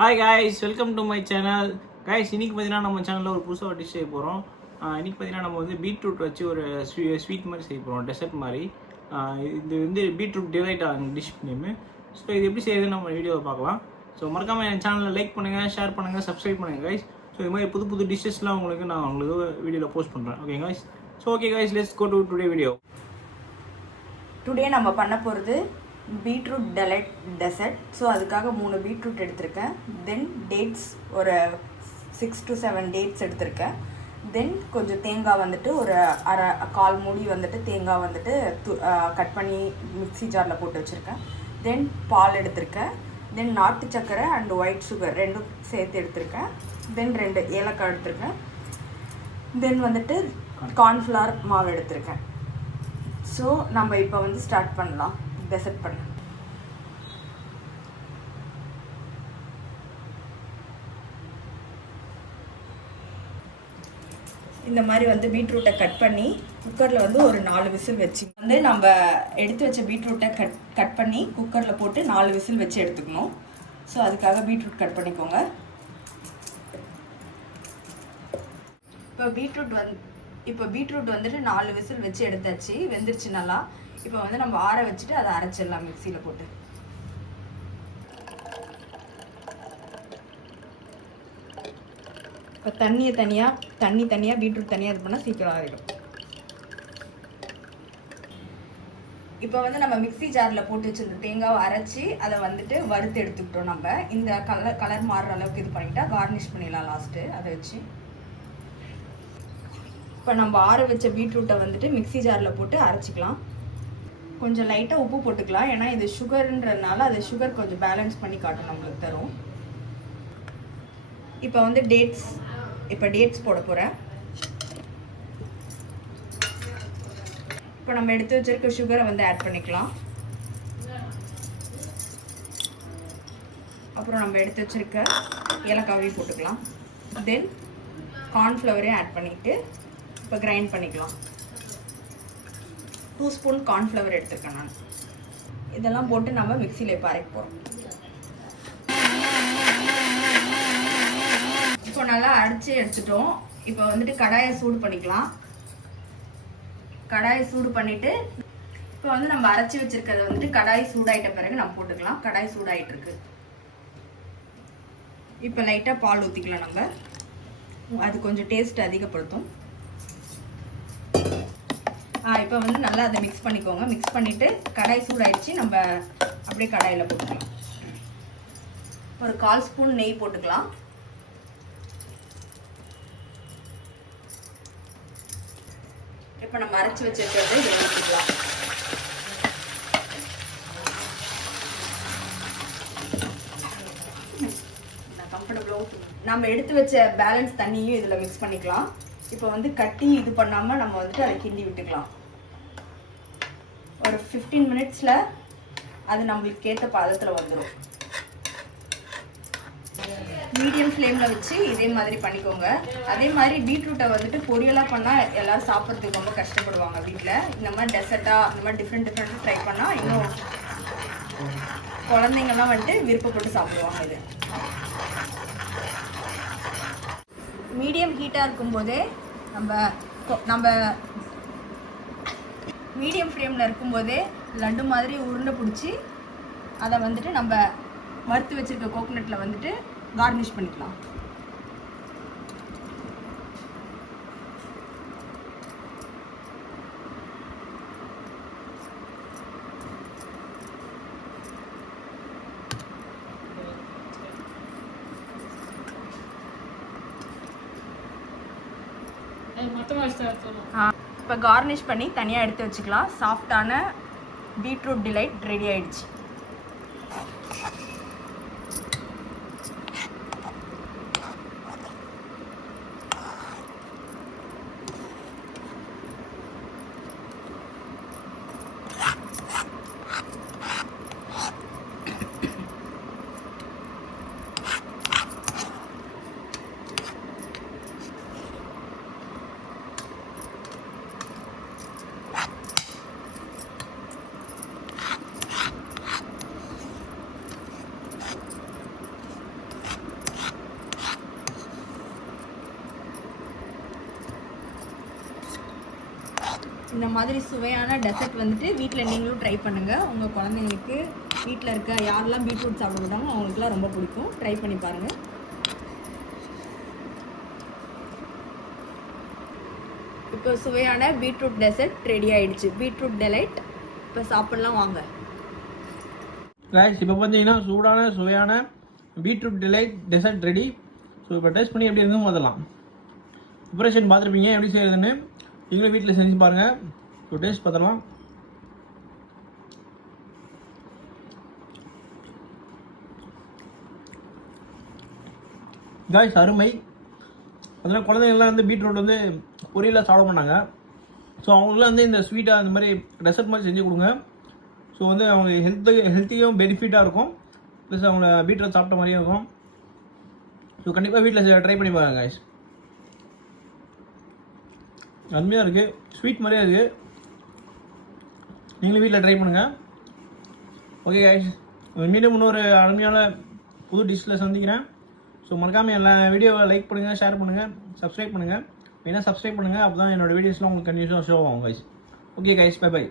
Hi guys, welcome to my channel. Guys, இன்றைக்கி பார்த்தீங்கன்னா நம்ம சேனலில் ஒரு புதுசாக டிஷ் செய்ய போகிறோம். இன்றைக்கி பார்த்தீங்கன்னா நம்ம வந்து பீட்ரூட் வச்சு ஒரு ஸ்வீட் மாதிரி செய்ய போகிறோம், டெசர்ட் மாதிரி. இது வந்து beetroot delight dish name. So இது எப்படி செய்யுதுன்னு நம்ம வீடியோவை பார்க்கலாம். ஸோ மறக்காமல் என் சேனலில் லைக் பண்ணுங்கள், ஷேர் பண்ணுங்கள், சப்ஸ்கிரைப் பண்ணுங்கள் காய்ஸ். ஸோ இது மாதிரி புது புது டிஷ்ஷஸ்லாம் உங்களுக்கு வீடியோவில் போஸ்ட் பண்ணுறேன். Okay guys. So okay guys, let's go to today video. Today நம்ம பண்ண போகிறது பீட்ரூட் டெலைட் டெசர்ட். ஸோ அதுக்காக 3 பீட்ரூட் எடுத்திருக்கேன். தென் டேட்ஸ் ஒரு 6 to 7 டேட்ஸ் எடுத்திருக்கேன். தென் கொஞ்சம் தேங்காய் வந்துட்டு ஒரு கால் மூடி வந்துட்டு தேங்காய் வந்துட்டு கட் பண்ணி மிக்ஸி ஜாரில் போட்டு வச்சுருக்கேன். தென் பால் எடுத்திருக்கேன். தென் நாட்டு சர்க்கரை அண்ட் ஒயிட் சுகர் ரெண்டும் சேர்த்து எடுத்திருக்கேன். தென் 2 ஏலக்காய் எடுத்திருக்கேன். தென் வந்துட்டு கார்ன்ஃப்ளவர் மாவு எடுத்திருக்கேன். ஸோ நம்ம இப்போ வந்து ஸ்டார்ட் பண்ணலாம் டெசர்ட் பண்ண. இந்த மாதிரி வந்து பீட்ரூட்டை கட் பண்ணி குக்கரில் வந்து ஒரு 4 விசில் வச்சு வந்து நம்ம எடுத்து வச்ச பீட்ரூட்டை கட் பண்ணி குக்கரில் போட்டு 4 விசில் வச்சு எடுத்துக்கணும். ஸோ அதுக்காக பீட்ரூட் கட் பண்ணிக்கோங்க. இப்போ பீட்ரூட் வந்துட்டு 4 விசில் வச்சு எடுத்தாச்சு, வெந்துருச்சு நல்லா. இப்போ வந்து நம்ம ஆற வச்சுட்டு அதை அரைச்சிடலாம் மிக்சியில் போட்டு. இப்போ தண்ணி தனியாக பீட்ரூட் தனியாக இது பண்ணால் சீக்கிரம் ஆகிடும். இப்போ வந்து நம்ம மிக்ஸி ஜாரில் போட்டு வச்சுருந்த தேங்காவை அரைச்சி அதை வந்துட்டு வறுத்து எடுத்துக்கிட்டோம். நம்ம இந்த கலர் மாறுற அளவுக்கு இது பண்ணிட்டா கார்னிஷ் பண்ணிடலாம் லாஸ்ட்டு அதை வச்சு. இப்போ நம்ம ஆற வச்ச பீட்ரூட்டை வந்துட்டு மிக்ஸி ஜாரில் போட்டு அரைச்சிக்கலாம். கொஞ்சம் லைட்டாக உப்பு போட்டுக்கலாம், ஏன்னா இது சுகர்ன்றதுனால அது சுகர் கொஞ்சம் பேலன்ஸ் பண்ணி காட்டும், நம்மளுக்கு தரும். இப்போ வந்து டேட்ஸ் போட போகிறேன். இப்போ நம்ம எடுத்து வச்சிருக்க சுகரை வந்து ஆட் பண்ணிக்கலாம். அப்புறம் நம்ம எடுத்து வச்சிருக்க ஏலக்காவையும் போட்டுக்கலாம். தென் கார்ன்ஃப்ளவரையும் ஆட் பண்ணிவிட்டு இப்போ கிரைண்ட் பண்ணிக்கலாம். 2 ஸ்பூன் கார்ன்ஃப்ளவர் எடுத்துருக்கேன் நான். இதெல்லாம் போட்டு நம்ம மிக்சியில் இப்போ அரைக்க போகிறோம். இப்போ நல்லா அரைச்சி எடுத்துட்டோம். இப்போ வந்துட்டு கடாயை சூடு பண்ணிக்கலாம். கடாயை சூடு பண்ணிவிட்டு இப்போ வந்து நம்ம அரைச்சி வச்சுருக்கிறத வந்துட்டு கடாய் சூடாயிட்ட பிறகு நம்ம போட்டுக்கலாம். கடாய் சூடாயிட்டு இருக்கு. இப்போ லைட்டாக பால் ஊற்றிக்கலாம் நம்ம. அது கொஞ்சம் டேஸ்ட் அதிகப்படுத்தும். இப்போ வந்து நல்லா அதை மிக்ஸ் பண்ணிக்கோங்க. மிக்ஸ் பண்ணிவிட்டு கடாய் சூடாயிடுச்சு, நம்ம அப்படியே கடாயில் போட்டுக்கலாம். ஒரு 1/4 ஸ்பூன் நெய் போட்டுக்கலாம். இப்போ நம்ம அரைச்சி வச்சிருக்கிறது இதில் ஊற்றிக்கலாம். நம்ம எடுத்து வச்ச பேலன்ஸ் தண்ணியும் இதில் மிக்ஸ் பண்ணிக்கலாம். இப்போ வந்து கட்டி இது பண்ணாமல் நம்ம வந்துட்டு அதை கிண்டி விட்டுக்கலாம். ஒரு 15 மினிட்ஸில் அது நம்மளுக்கு ஏற்ற பதத்தில் வந்துடும். மீடியம் ஃப்ளேமில் வச்சு இதே மாதிரி பண்ணிக்கோங்க. அதே மாதிரி பீட்ரூட்டை வந்துட்டு பொரியலாக பண்ணால் எல்லோரும் சாப்பிட்றதுக்கு ரொம்ப கஷ்டப்படுவாங்க வீட்டில். இந்த மாதிரி டெசர்ட்டாக இந்த மாதிரி டிஃப்ரெண்ட் ட்ரை பண்ணால் இன்னும் குழந்தைங்கள்லாம் வந்துட்டு விருப்பப்பட்டு சாப்பிடுவாங்க. இது மீடியம் ஹீட்டாக இருக்கும்போதே நம்ம மீடியம் ஃப்ளேமில் இருக்கும்போதே லட்டு மாதிரி உருண்டை பிடிச்சி அதை வந்துட்டு நம்ம வறுத்து வச்சுருக்க கோகோனட்டில் வந்துட்டு கார்னிஷ் பண்ணிக்கலாம். இப்போ கார்னிஷ் பண்ணி தனியாக எடுத்து வச்சுக்கலாம். சாஃப்டான பீட்ரூட் டிலைட் ரெடி ஆயிடுச்சு. இந்த மாதிரி சுவையான டெசர்ட் வந்துட்டு வீட்டில் நீங்களும் ட்ரை பண்ணுங்கள். உங்கள் குழந்தைங்களுக்கு வீட்டில் இருக்க யாரெல்லாம் பீட்ரூட் சாப்பிட மாட்டாங்களோ அவங்களுக்குலாம் ரொம்ப பிடிக்கும். ட்ரை பண்ணி பாருங்கள். இப்போ சுவையான பீட்ரூட் டெசர்ட் ரெடி ஆயிடுச்சு. Beetroot delight. இப்போ சாப்பிட்லாம் வாங்க. கைஸ் இப்போ பார்த்தீங்கன்னா சூடான சுவையான beetroot delight dessert ready. So இப்போ டேஸ்ட் பண்ணி எப்படி இருக்குன்னு முதலாம் ப்ரிப்பரேஷன் பார்த்துருப்பீங்க எப்படி செய்யறதுன்னு. நீங்களும் வீட்டில் செஞ்சு பாருங்கள். ஸோ டேஸ்ட் பார்த்தலாம். கைஸ் அருமை. அதனால் குழந்தைங்கள்லாம் வந்து பீட்ரூட் வந்து பொரியலாக சாப்பிட மாட்டாங்க. ஸோ அவங்களுக்குலாம் வந்து இந்த ஸ்வீட்டாக அந்த மாதிரி டெசர்ட் மாதிரி செஞ்சு கொடுங்க. ஸோ வந்து அவங்களுக்கு ஹெல்த்தியும் பெனிஃபிட்டாக இருக்கும். ப்ளஸ் அவங்கள பீட்ரூட் சாப்பிட்ட மாதிரியும் இருக்கும். ஸோ கண்டிப்பாக வீட்டில் ட்ரை பண்ணி பாருங்க கைஸ். அருமையாக இருக்குது. ஸ்வீட் மாதிரியே இருக்குது. நீங்களும் வீட்டில் ட்ரை பண்ணுங்கள். ஓகே கைஸ், மீண்டும் இன்னொரு அருமையான புது டிஷ்ஷில் சந்திக்கிறேன். ஸோ மறக்காமல் எல்லா வீடியோவை லைக் பண்ணுங்கள், ஷேர் பண்ணுங்கள், சப்ஸ்கிரைப் பண்ணுங்கள். மெயினாக சப்ஸ்கிரைப் பண்ணுங்கள். அப்போ தான் என்னோடய வீடியோஸ்லாம் உங்களுக்கு கண்டினியூஸாக ஷோ ஆகும் guys. Okay guys, bye by.